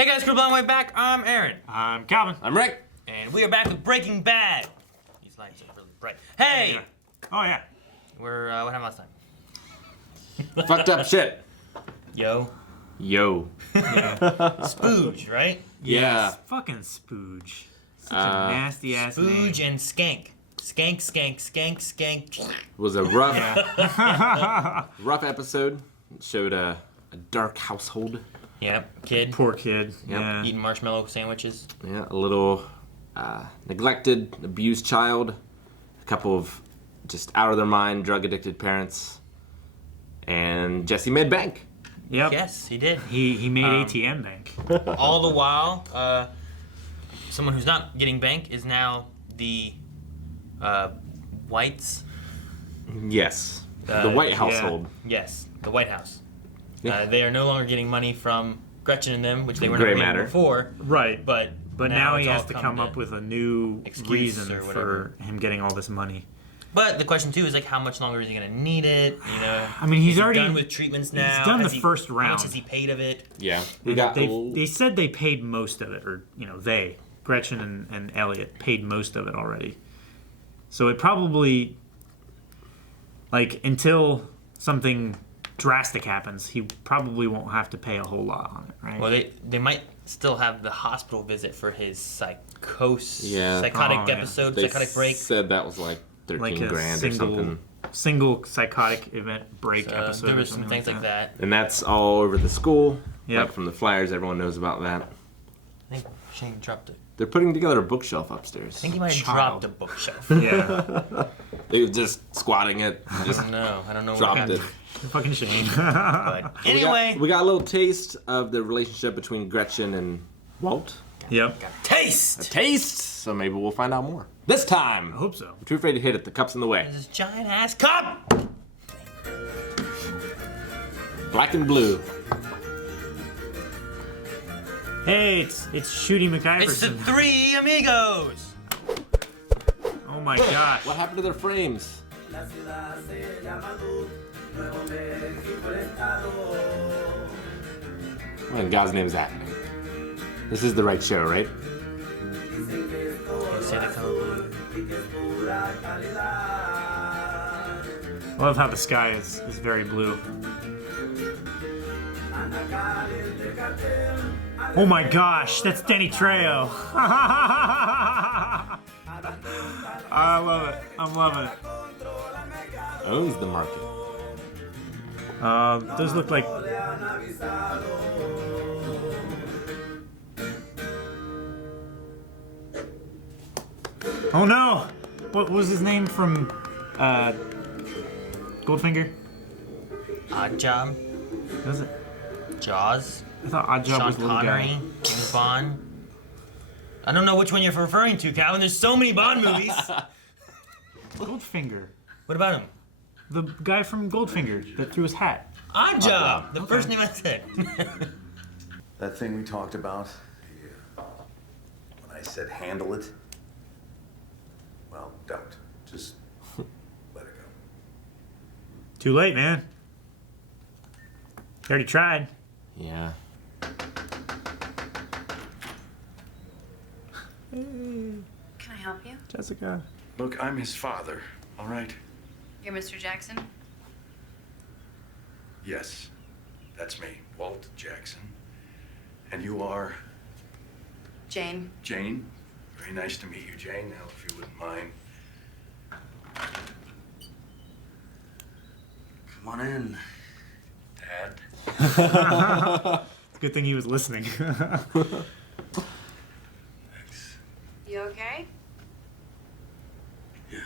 Hey guys, crew Blind Way back. I'm Aaron. I'm Calvin. I'm Rick. And we are back with Breaking Bad. These lights are really bright. Hey! Oh, yeah. We're, what happened last time? Fucked up shit. Yo. Spooge, right? Yeah. Fucking Spooge. Such a nasty ass name. Spooge and Skank. Skank. It was a rough, rough episode. It showed a dark household. Yep, kid. Poor kid. Yep. Yeah. Eating marshmallow sandwiches. Yeah, a little neglected, abused child. A couple of just out of their mind, drug addicted parents. And Jesse made bank. Yep. Yes, he did. He made ATM bank. All the while, someone who's not getting bank is now the Whites. Yes. The White household. Yes, the White House. Yeah. They are no longer getting money from Gretchen and them, which they were not Gray getting matter. before. Right. But now he it's has all to come up with a new excuse reason or for whatever. him getting all this money. But the question too is like, how much longer is he gonna need it? You know. I mean, he's is he already done with treatments now. He's done Has the first How round. much has he paid of it? Yeah. We got They said they paid most of it, or Gretchen and Elliot paid most of it already. So it probably, like, until something drastic happens, he probably won't have to pay a whole lot on it, right? Well, they might still have the hospital visit for his psychotic yeah. episode, they psychotic break. said that was like 13 grand or something. Single psychotic event break episode. There or was some something things like that. And that's all over the school. Yep. Like from the flyers, everyone knows about that. I think Shane dropped it. They're putting together a bookshelf upstairs. I think he might have Child. dropped a bookshelf. Yeah. They were just squatting it. Just No, I don't know what dropped happened. it. Fucking Shane. But anyway, We got a little taste of the relationship between Gretchen and Walt. Yep. taste. A taste! So maybe we'll find out more. This time! I hope so. I'm too afraid to hit it. The cup's in the way. This giant ass cup. Black and blue. Hey, it's Shooty McIverson. It's the three amigos. Oh my gosh. What happened to their frames? What in God's name is that? This is the right show, right? Say the color blue. I love how the sky is very blue. Oh my gosh, that's Danny Trejo. I love it. I'm loving it. Owns the market. Those look like... Oh no! What was his name from Goldfinger? Odd Job. Was it? Jaws. I thought Odd Job Sean was the little Connery. guy. James Bond. I don't know which one you're referring to, Calvin. There's so many Bond movies. Goldfinger. What about him? The guy from Goldfinger that threw his hat. Odd Job. The Okay. first name I said. That thing we talked about, when I said handle it, well, don't. Just let it go. Too late, man. You already tried. Yeah. Can I help you? Jessica. Look, I'm his father, all right? You're Mr. Jackson? Yes, that's me, Walt Jackson. And you are Jane. Jane. Very nice to meet you, Jane. Now, if you wouldn't mind. Come on in, Dad. It's a good thing he was listening. Thanks. You okay? Yeah.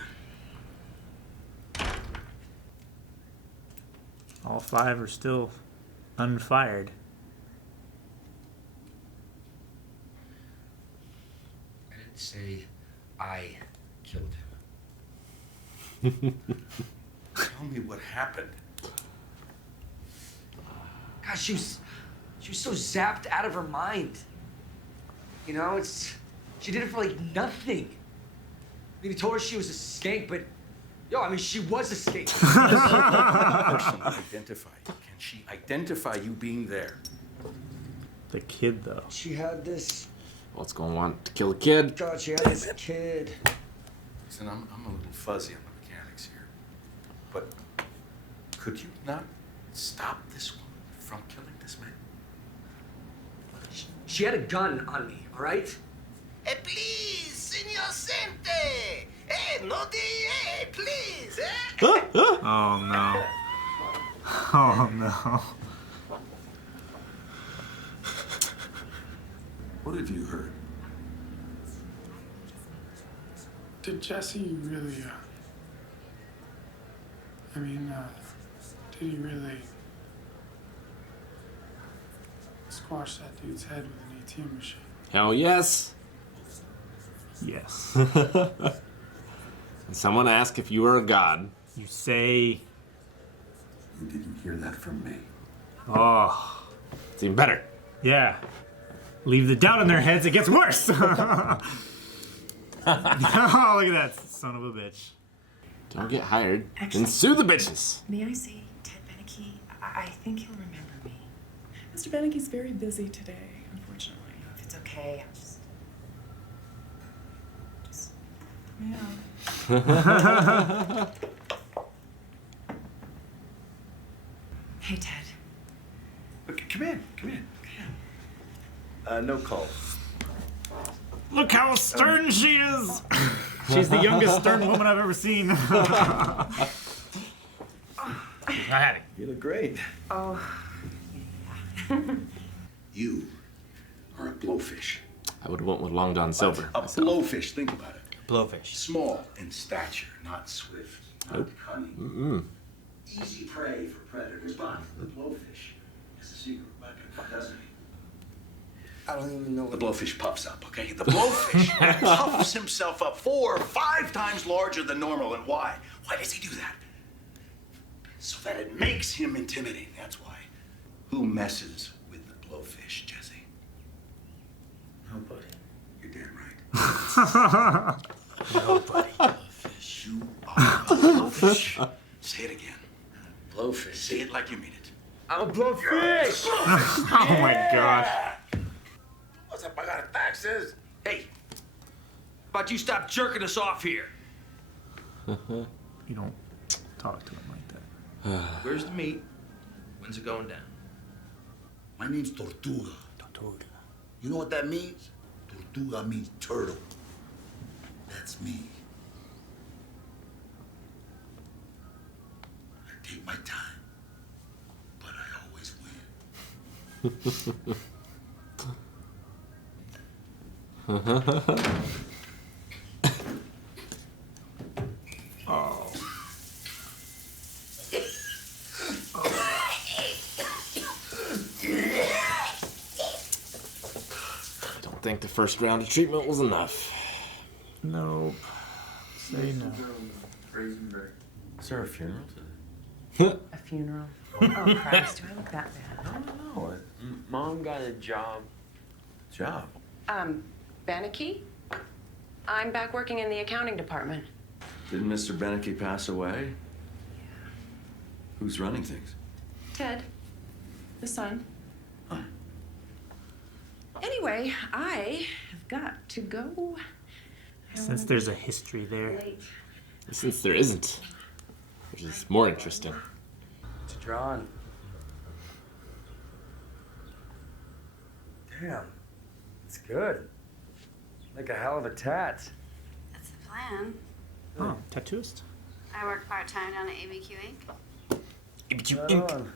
All five are still unfired. I didn't say I killed him. Tell me what happened. Gosh, she was so zapped out of her mind. You know, she did it for like nothing. I mean, he told her she was a skank, but yo, I mean, she was a skank. Can she identify you? Can she identify you being there? The kid, though. She had this. What's going to want to kill a kid? God, she had this kid. Listen, I'm a little fuzzy on the mechanics here. But could you not stop this woman from killing this man? She had a gun on me, all right? Hey, please, inocente. Hey, no de, please. Oh, no. Oh, no. What have you heard? Did Jesse really, did he really squash that dude's head with an ATM machine? Hell yes. Yes. And someone asked if you were a god. You say... You didn't hear that from me. Oh. It's even better. Yeah. Leave the doubt in their heads, it gets worse! Oh, look at that son of a bitch. Don't get hired. Actually- Then sue the bitches. May I say, Ted Beneke, I think he'll remember me. Mr. Beneke's very busy today, unfortunately. If it's okay, I'll just Yeah. Hey, Ted. Okay, come in. No call. Look how stern she is! She's the youngest stern woman I've ever seen. He's not happy. You look great. Oh. You are a blowfish. I would have went with Long John Silver. A blowfish, think about it. Blowfish. Small in stature, not swift, not cunning. Easy prey for predators, but the blowfish is a secret weapon, doesn't he? I don't even know The blowfish puffs up, okay? The blowfish puffs himself up 4 or 5 times larger than normal. And why? Why does he do that? So that it makes him intimidating, that's why. Who messes with the blowfish, Jesse? Nobody. You're damn right. Nobody. Blowfish. You are a blowfish. Say it again. Blowfish. Say it like you mean it. I'm a blowfish! Oh my gosh. What's up? I got taxes. Hey, how about you stop jerking us off here? You don't talk to him like that. Where's the meat? When's it going down? My name's Tortuga. You know what that means? Tortuga means turtle. That's me. I take my time, but I always win. Oh. I don't think the first round of treatment was enough. Nope. Say no. Is there a funeral today? A funeral? Oh, Christ, do I look that bad? No. Mom got a job. Job? Beneke? I'm back working in the accounting department. Didn't Mr. Beneke pass away? Who's running things? Ted, the son. Anyway, I have got to go. Since there's a history there. Late. Since there isn't, which is more interesting. It's drawn. Damn. It's good. Like a hell of a tat. That's the plan. Oh, tattooist? I work part-time down at ABQ Inc. ABQ Right Inc. on.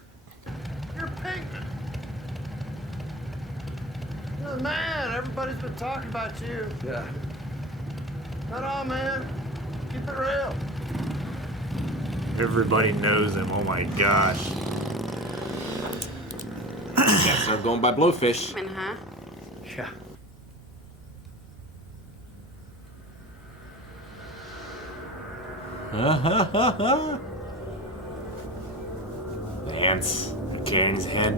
You're pink. You're the man. Everybody's been talking about you. Yeah. Right on, man. Keep it real. Everybody knows him, oh my gosh. Can't start going by Blowfish. Huh? Yeah. The ants are carrying his head.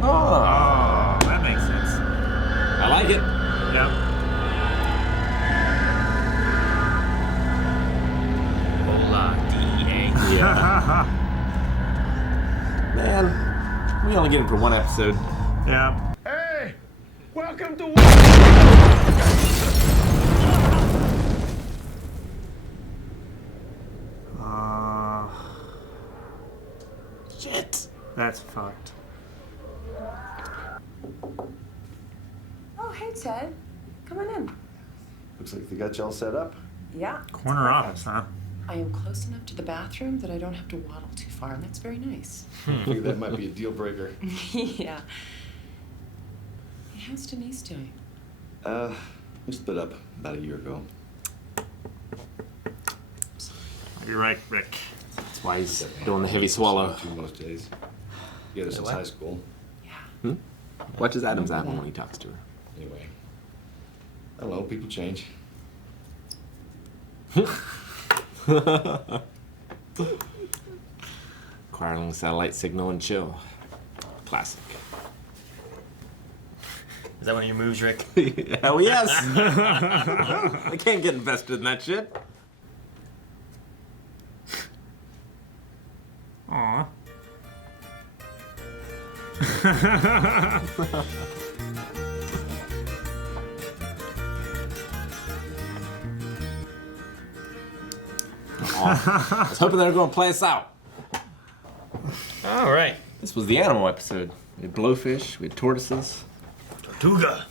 Oh, that makes sense. I like it. Yep. Hola, Man, we only get him for one episode. Yeah. Hey, welcome to. Shit. That's fucked. Oh, hey, Ted. Come on in. Looks like they got y'all set up. Yeah. Corner office, huh? I am close enough to the bathroom that I don't have to waddle too far, and that's very nice. I figured that might be a deal breaker. Yeah. Hey, how's Denise doing? We split up about a year ago. You're right, Rick. That's why he's doing the heavy swallow. Most days. Together since high school. Hmm? Watches Adam's apple when he talks to her. Anyway. I don't know, people change. Acquiring satellite signal and chill. Classic. Is that one of your moves, Rick? Hell yes! I can't get invested in that shit. Aw. I was hoping they were going to play us out. All right. This was the animal episode. We had blowfish, we had tortoises. Tortuga.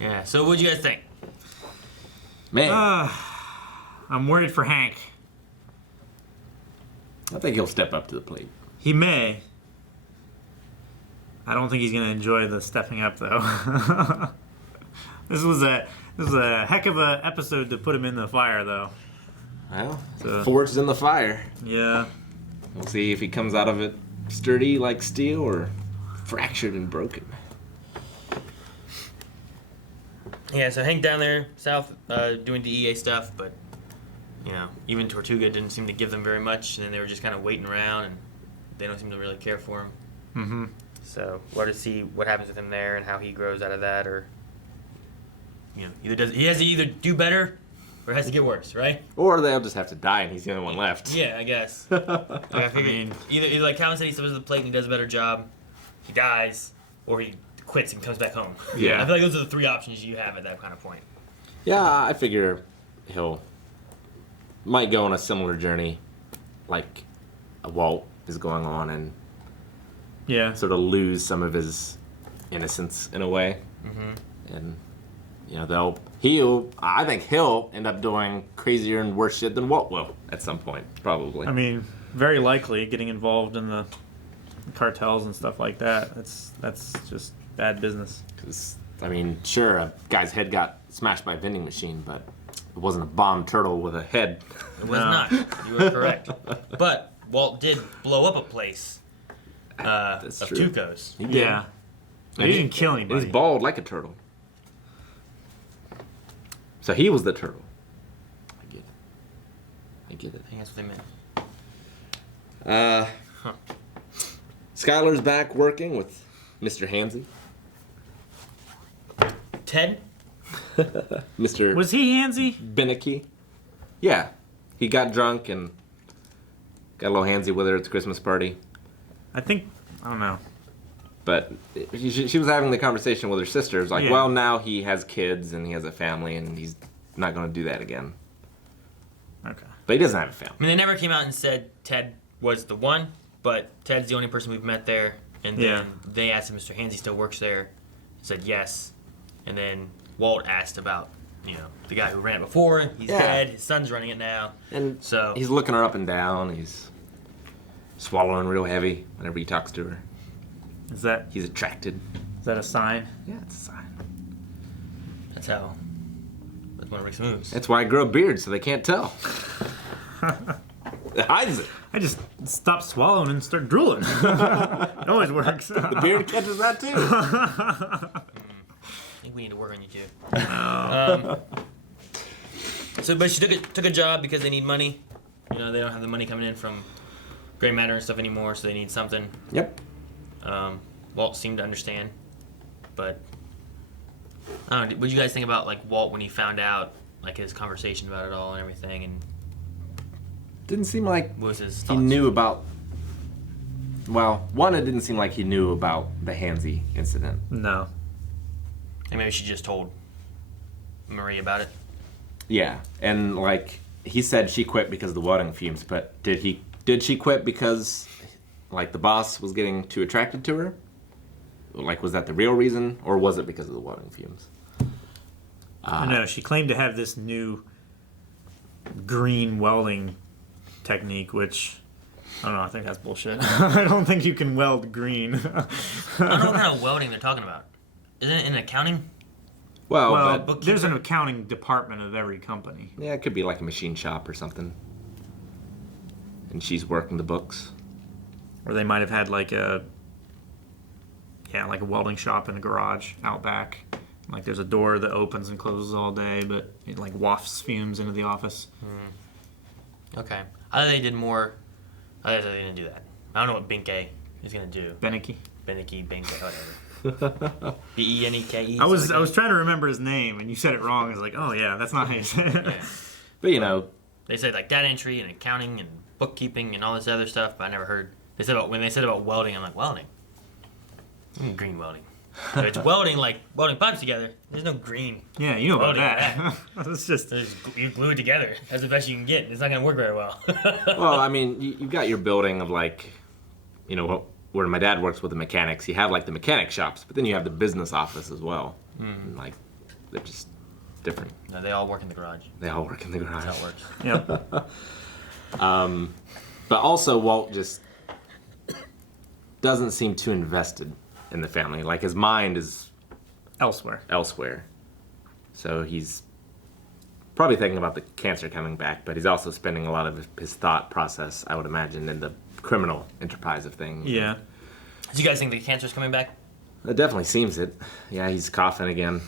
Yeah, so what'd you guys think? Man, I'm worried for Hank. I think he'll step up to the plate. He may. I don't think he's gonna enjoy the stepping up though. This was a heck of a episode to put him in the fire though. Well, So- forged in the fire. Yeah. We'll see if he comes out of it sturdy like steel or fractured and broken. Yeah, so Hank down there, south, doing DEA stuff, but, you know, even Tortuga didn't seem to give them very much, and then they were just kind of waiting around, and they don't seem to really care for him. Mm-hmm. So we'll have to see what happens with him there and how he grows out of that, or, you know, he has to either do better or it has to get worse, right? Or they'll just have to die and he's the only one left. Yeah, I guess. Like, I figured either like Calvin said, he steps to the plate and he does a better job, he dies, or he quits and comes back home. Yeah. I feel like those are the three options you have at that kind of point. Yeah, I figure might go on a similar journey like Walt is going on and sort of lose some of his innocence in a way. Mm-hmm. And, you know, I think he'll end up doing crazier and worse shit than Walt will at some point, probably. I mean, very likely getting involved in the cartels and stuff like that. That's just bad business. 'Cause, I mean, sure, a guy's head got smashed by a vending machine, but it wasn't a bomb turtle with a head. It was not. You were correct. But Walt did blow up a place of true. Tuco's. He did. Yeah. But he didn't kill anybody. He's bald like a turtle. So he was the turtle. I get it. I think that's what they meant. Skylar's back working with Mr. Hansy. Ted? Mr. Was he handsy? Beneke. Yeah. He got drunk and got a little handsy with her at the Christmas party. I don't know. But she was having the conversation with her sister. It was like, Yeah. well, now he has kids and he has a family and he's not going to do that again. Okay. But he doesn't have a family. I mean, they never came out and said Ted was the one, but Ted's the only person we've met there. And then they asked if Mr. Hansy still works there. He said yes. And then Walt asked about, you know, the guy who ran it before. He's dead. His son's running it now. And so he's looking her up and down. He's swallowing real heavy whenever he talks to her. He's attracted. Is that a sign? Yeah, it's a sign. That's one of Rick's moves. That's why I grow a beard, so they can't tell. It hides it. I just stop swallowing and start drooling. It always works. The beard catches that too. I think we need to work on you too. But she took a job because they need money. You know, they don't have the money coming in from Gray Matter and stuff anymore, so they need something. Yep. Walt seemed to understand, but I don't know. What did you guys think about like Walt when he found out, like his conversation about it all and everything? And didn't seem like What was his he thoughts? knew about. Well, one, it didn't seem like he knew about the Hansy incident. No. And maybe she just told Marie about it. Yeah, and like he said, she quit because of the welding fumes. But did she quit because like the boss was getting too attracted to her? Like, was that the real reason, or was it because of the welding fumes? I know she claimed to have this new green welding technique, which I don't know. I think that's bullshit. I don't think you can weld green. I don't know what kind of welding they're talking about. Isn't it in accounting? Well, but there's an accounting department of every company. Yeah, it could be like a machine shop or something. And she's working the books. Or they might have had like a welding shop in a garage out back. Like there's a door that opens and closes all day, but it like wafts fumes into the office. Okay. I thought they did more. I thought they didn't do that. I don't know what Binke is gonna do. Beneke. Binke, whatever. Beneke. I was trying to remember his name, and you said it wrong. I was like, oh yeah, that's not how you say it. Yeah. But you know, they said like data entry and accounting and bookkeeping and all this other stuff, but I never heard. When they said about welding, I'm like, welding? Green welding. If it's welding, like welding pipes together, there's no green. Yeah, you know about welding that. It's just you glue it together. That's the best you can get. It's not gonna work very well. well, I mean, you've got your building of like, you know, where my dad works with the mechanics. You have like the mechanic shops, but then you have the business office as well. And, like, they're just different. No, they all work in the garage. They all work in the garage. That's how it works. yeah. But also, Walt just doesn't seem too invested in the family. Like, his mind is elsewhere. So he's probably thinking about the cancer coming back, but he's also spending a lot of his thought process, I would imagine, in the criminal enterprise of things. Yeah. Do you guys think the cancer's coming back? It definitely seems it. Yeah, he's coughing again,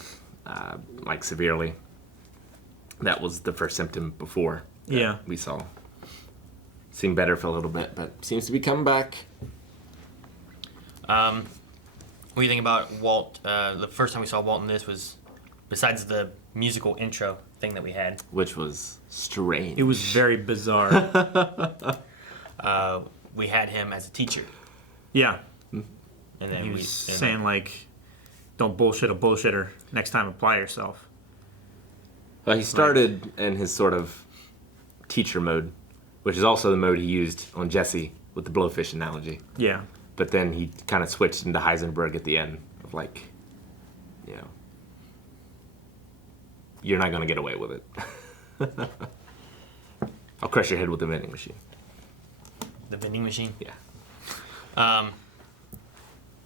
like severely. That was the first symptom before. Yeah. We saw. Seemed better for a little bit, but seems to be coming back. What do you think about Walt? The first time we saw Walt in this was, besides the musical intro thing that we had, which was strange. It was very bizarre. We had him as a teacher. Yeah. And then he was saying like, "Don't bullshit a bullshitter. Next time, apply yourself." Well, he started in his sort of teacher mode, which is also the mode he used on Jesse with the blowfish analogy. Yeah. But then he kind of switched into Heisenberg at the end of like, you know, you're not going to get away with it. I'll crush your head with the vending machine. The vending machine? Yeah.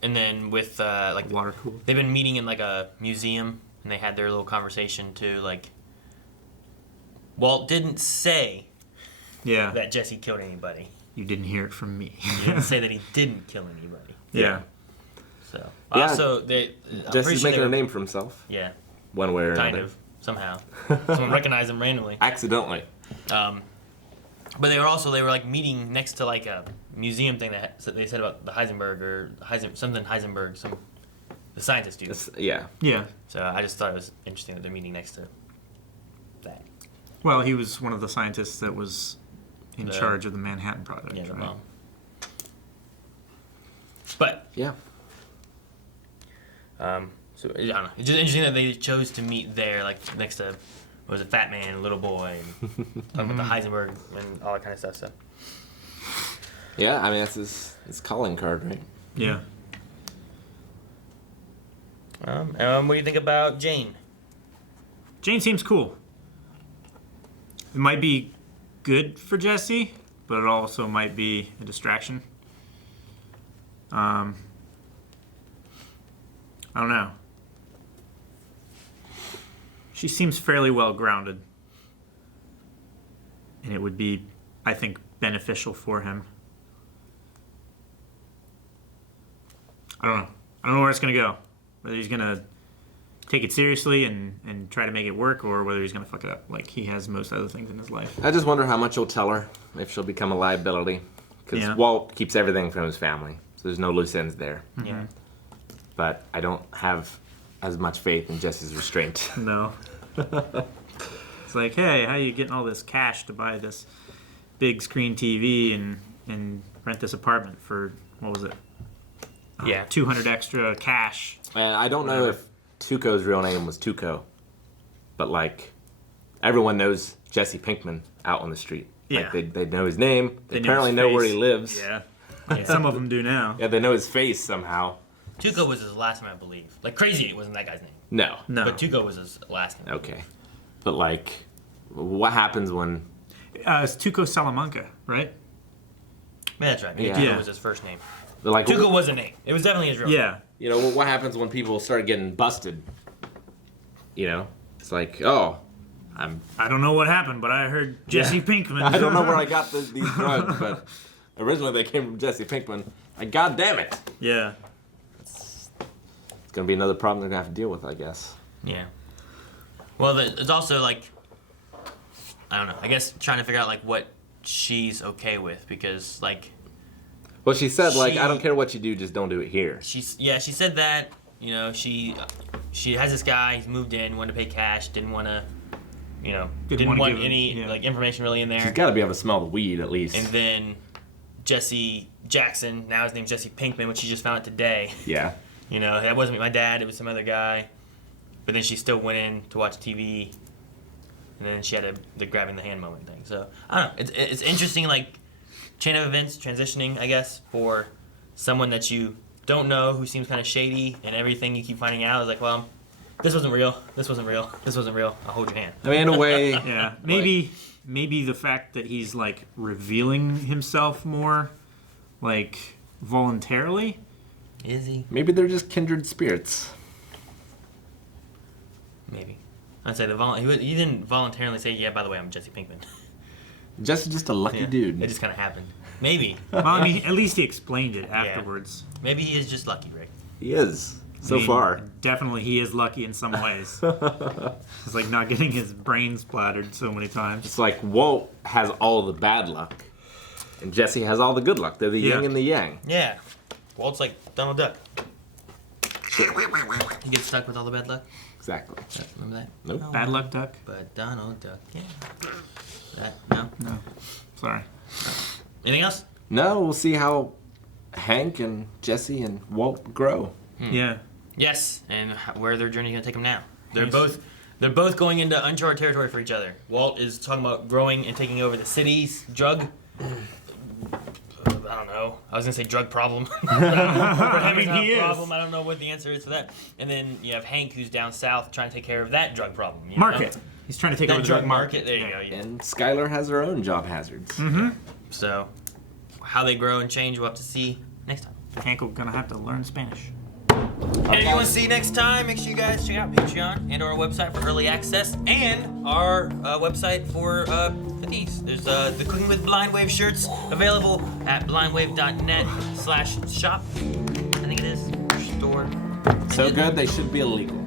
And then with, like, water cooler. They've been meeting in, like, a museum, and they had their little conversation, too. Like, Walt didn't say that Jesse killed anybody. You didn't hear it from me. He didn't say that he didn't kill anybody. Yeah. So, Yeah. also, Jesse's making a name for himself. Yeah. One way or kind another. of, somehow. Someone recognized him randomly. Accidentally. But they were like meeting next to like a museum thing that they said about the Heisenberg or something Heisenberg, the scientist dude. Yeah. Yeah. So I just thought it was interesting that they're meeting next to that. Well, he was one of the scientists that was in charge of the Manhattan Project. Yeah, the right? bomb. But yeah. So I don't know. It's just interesting that they chose to meet there, like next to was a fat man, little boy, and talking about the Heisenberg and all that kind of stuff. So Yeah, I mean that's his calling card, right? Yeah. What do you think about Jane? Jane seems cool. It might be good for Jesse, but it also might be a distraction. I don't know. She seems fairly well grounded. And it would be, I think, beneficial for him. I don't know. I don't know where it's going to go. Whether he's going to take it seriously and try to make it work, or whether he's going to fuck it up like he has most other things in his life. I just wonder how much he'll tell her, if she'll become a liability. Because Walt keeps everything from his family, so there's no loose ends there. Yeah. But I don't have as much faith in Jesse's restraint. No. It's like, hey, how are you getting all this cash to buy this big screen TV and rent this apartment for, what was it? Yeah. 200 extra cash. And I don't know if Tuco's real name was Tuco, but like everyone knows Jesse Pinkman out on the street. Yeah. Like they know his name. They know apparently his know where face. he lives. Yeah. Some of them do now. Yeah, they know his face somehow. Tuco was his last name, I believe. Like Crazy 8 wasn't that guy's name. No. But Tuco was his last name. Okay. But like, what happens when? It's Tuco Salamanca, right? Yeah, that's right. Maybe Yeah. Tuco was his first name. Like, Tuco was a name. It was definitely his real name. You know, what happens when people start getting busted? You know, it's like, oh, I don't know what happened, but I heard Jesse Pinkman. I don't know where I got these drugs, but originally they came from Jesse Pinkman. Like, God damn it! Yeah. It's gonna be another problem they're gonna have to deal with, I guess. Yeah. Well, it's also like, I don't know. I guess trying to figure out like what she's okay with, because like. Well, she said like, I don't care what you do, just don't do it here. She said that. You know, she has this guy. He's moved in, wanted to pay cash, didn't want to. You know, didn't want any like information really in there. She's got to be able to smell the weed at least. And then Jesse Jackson, now his name's Jesse Pinkman, which she just found out today. Yeah. You know, that wasn't my dad, it was some other guy. But then she still went in to watch TV, and then she had the grabbing the hand moment thing. So, I don't know. It's interesting, like, chain of events, transitioning, I guess, for someone that you don't know who seems kind of shady, and everything you keep finding out is like, well, this wasn't real, this wasn't real, this wasn't real, I'll hold your hand. I mean, in a way... Yeah, maybe the fact that he's, like, revealing himself more, like, voluntarily. Is he? Maybe they're just kindred spirits. Maybe. I'd say he didn't voluntarily say, yeah, by the way, I'm Jesse Pinkman. Jesse's just a lucky dude. It just kind of happened. Maybe. Well, I mean, at least he explained it afterwards. Yeah. Maybe he is just lucky, Rick. He is. So far. Definitely he is lucky in some ways. It's like not getting his brain splattered so many times. It's like Walt has all the bad luck, and Jesse has all the good luck. They're the yin and the yang. Yeah. Walt's like Donald Duck. He gets stuck with all the bad luck. Exactly. Remember that? Nope. Oh, Bad luck duck? But Donald Duck, yeah. No? No. Sorry. Anything else? No, we'll see how Hank and Jesse and Walt grow. Yeah. Yes, and where their journey is going to take them now. They're both going into uncharted territory for each other. Walt is talking about growing and taking over the city's drug. I don't know. I was gonna say drug problem. I mean, he is. Problem. I don't know what the answer is for that. And then you have Hank, who's down south trying to take care of that drug problem. Market. He's trying to take over the drug market. There you go. Yeah. And Skylar has her own job hazards. Mm-hmm. So, how they grow and change, we'll have to see next time. Hank will gonna have to learn Spanish. And if you want to see next time, make sure you guys check out Patreon and our website for early access and our website for cookies. There's the Cooking with Blind Wave shirts available at blindwave.net/shop. I think it is. Store. So good they should be illegal.